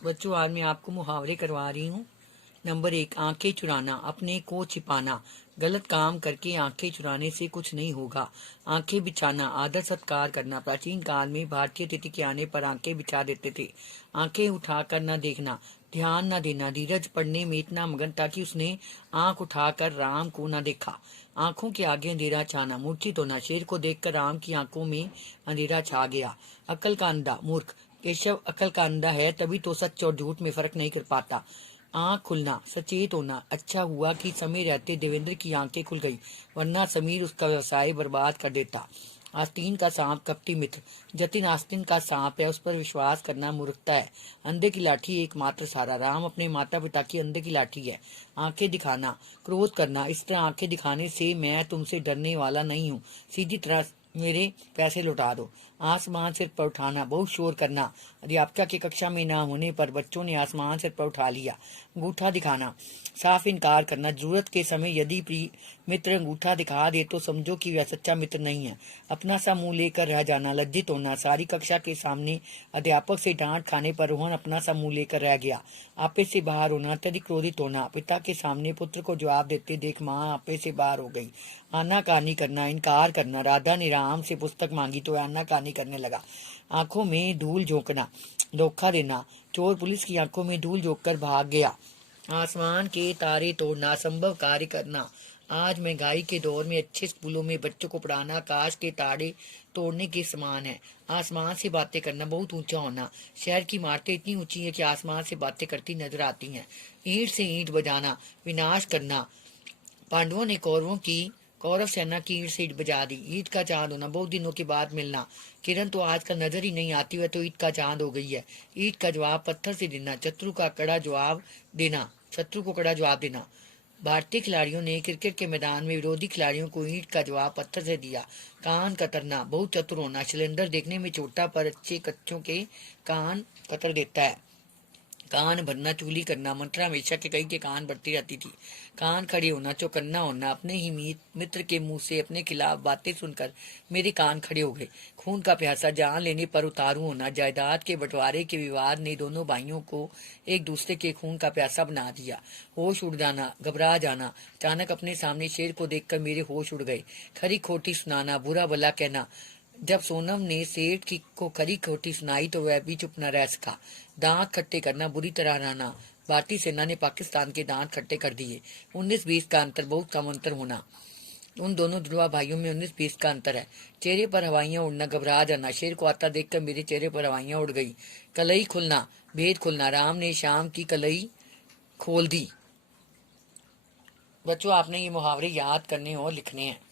बच्चों, आज मैं आपको मुहावरे करवा रही हूँ। नंबर 1, आंखें चुराना, अपने को छिपाना। गलत काम करके आंखें चुराने से कुछ नहीं होगा। आंखें बिछाना, आदर सत्कार करना। प्राचीन काल में भारतीय अतिथि के आने पर आंखें बिछा देते थे। आंखें उठाकर न देखना, ध्यान न देना। धीरज पढ़ने में इतना मगन था कि उसने आंख उठाकर राम को न देखा। आंखों के आगे अंधेरा छाना, मूर्छित होना। शेर को देखकर राम की आंखों में अंधेरा छा गया। अकल का अंधा, मूर्ख। केशव अकल का अंधा है, तभी तो सच और झूठ में फर्क नहीं कर पाता। आंख खुलना, सचेत होना। अच्छा हुआ कि समय रहते देवेंद्र की आंखें खुल गई, वरना समीर उसका व्यवसाय बर्बाद कर देता। आस्तीन का सांप कपटी मित्र, जतिन आस्तीन का सांप है, उस पर विश्वास करना मूर्खता है। अंधे की लाठी एकमात्र सहारा, राम अपने माता पिता की अंधे की लाठी है। आंखें दिखाना, क्रोध करना। इस तरह आंखें दिखाने से मैं तुमसे डरने वाला नहीं हूँ, सीधी तरह मेरे पैसे लौटा दो। आसमान सिर पर उठाना, बहुत शोर करना। अध्यापिका की कक्षा में न होने पर बच्चों ने आसमान सिर पर उठा लिया। अंगूठा दिखाना, साफ इनकार करना। जरूरत के समय यदि प्रिय मित्र अंगूठा दिखा दे तो समझो कि वह सच्चा मित्र नहीं है। अपना सा मुंह लेकर रह जाना, लज्जित होना। सारी कक्षा के सामने अध्यापक से डांट खाने पर रोहन अपना सा मुंह लेकर रह गया। आपे से बाहर होना, अत्यधिक क्रोधित होना। पिता के सामने पुत्र को जवाब देते देख माँ आपे से बाहर हो गई। आनाकानी करना, इनकार करना। राधा ने राम से पुस्तक मांगी तो आनाकानी करने लगा। आंखों में धूल झोंकना, धोखा देना। चोर पुलिस की आंखों में धूल झोंक कर भाग गया। आसमान के तारे तोड़ना, असंभव कार्य करना। आज महंगाई के दौर में अच्छे स्कूलों में बच्चों को पढ़ाना आकाश के तारे तोड़ने के समान है। आसमान से बातें करना, बहुत ऊंचा होना। शहर की इमारतें इतनी ऊंची है कि आसमान से बातें करती नजर आती हैं। ईंट से ईंट बजाना, विनाश करना। पांडवों ने कौरव सेना की ईंट से ईंट बजा दी। ईंट का चांद होना, बहुत दिनों के बाद मिलना। किरण तो आजकल नजर ही नहीं आती, वह तो ईंट का चांद हो गई है। ईंट का जवाब पत्थर से देना, शत्रु को कड़ा जवाब देना। भारतीय खिलाड़ियों ने क्रिकेट के मैदान में विरोधी खिलाड़ियों को ईंट का जवाब पत्थर से दिया। कान कतरना, बहुत चतुर होना। सिलेंडर देखने में छोटा पर अच्छे कच्चों के कान कतर देता है। कान भरना, चुगली करना। मंत्रा हमेशा के कई के कान भरती रहती थी। कान खड़े होना, चौकन्ना होना। अपने ही मित्र के मुंह से अपने खिलाफ बातें सुनकर मेरे कान खड़े हो गए। खून का प्यासा, जान लेने पर उतारू होना। जायदाद के बंटवारे के विवाद ने दोनों भाइयों को एक दूसरे के खून का प्यासा बना दिया। होश उड़ जाना, घबरा जाना। अचानक अपने सामने शेर को देखकर मेरे होश उड़ गए। खरी खोटी सुनाना, बुरा भला कहना। जब सोनम ने सेठ की को खरी खोटी सुनाई तो वह भी चुप न रह सका। दांत खट्टे करना, बुरी तरह रहना। भारतीय सेना ने पाकिस्तान के दांत खट्टे कर दिए। 19-20 का अंतर, बहुत कम अंतर होना। उन दोनों जुड़वा भाइयों में 19-20 का अंतर है। चेहरे पर हवाइयां उड़ना, घबरा जाना। शेर को आता देखकर मेरे चेहरे पर हवाइयां उड़ गई। कलई खुलना, भेद खुलना। राम ने शाम की कलई खोल दी। बच्चों, आपने ये मुहावरे याद करने और लिखने हैं।